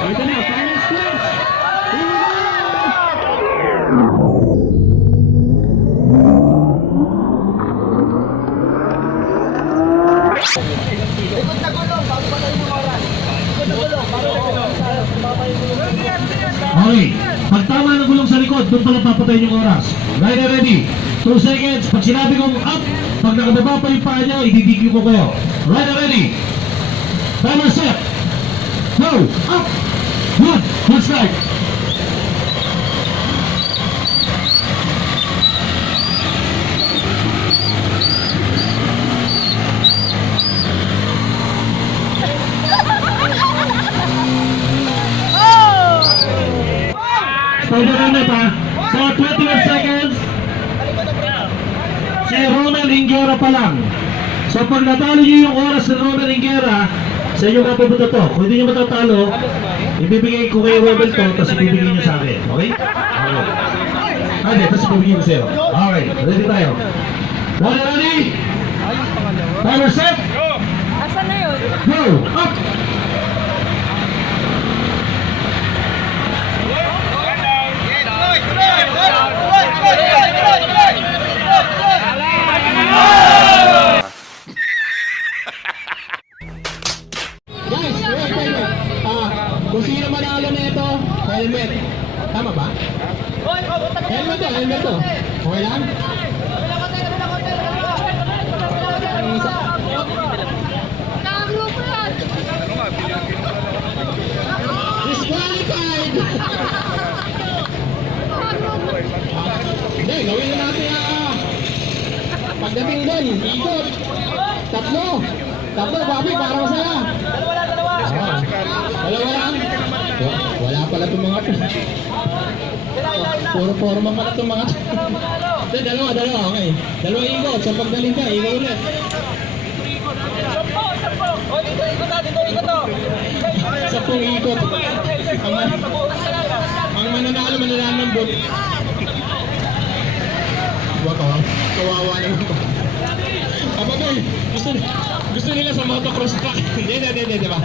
Ito na, final stretch. Here we go! Ikot na gulong, bago pa tayo yung oras. Ikot na gulong, bago na gulong. Okay, pag tama ng gulong sa likod, doon pala papatayin yung oras. Rider ready, 2 seconds. Pag sinabi kong up, pag nakababa pa yung paa nyo, ididikyo ko kayo. Rider ready, timer set, go, up, good, good strike. Pwede rin pa. So, 21 seconds. Si Ronald Hingera pa lang. So, pag natalo nyo yung oras ng Ronald Hingera, sa inyo ka pupunta to. Kung hindi nyo matatalo, ibibigay ko kay Ronald to, tapos ibibigay nyo sa akin. Okay? Okay. Hindi, tapos ibibigay ko sa'yo. Okay, ready tayo. Ready? Timer set? Asan na yun? Go! Up! Guys, wait. Kung sino manalo na ito, helmet. Tama ba? Helmet to. Okay lang? Disqualified! Hindi, gawin na natin pagdating doon, ikot. Tatlo, Bobby, para masaya. Dalawa lang. Wala pala itong mga to. Puro forma pala itong mga to. Hindi, dalawa, okay. Dalawa ikot, sa pagdaling ka, ikot ulit. Sampung ikot. Ang mananalo ng bot. Kawawa naman ko. Abagay, gusto nila sa motocross track. Hindi, di ba?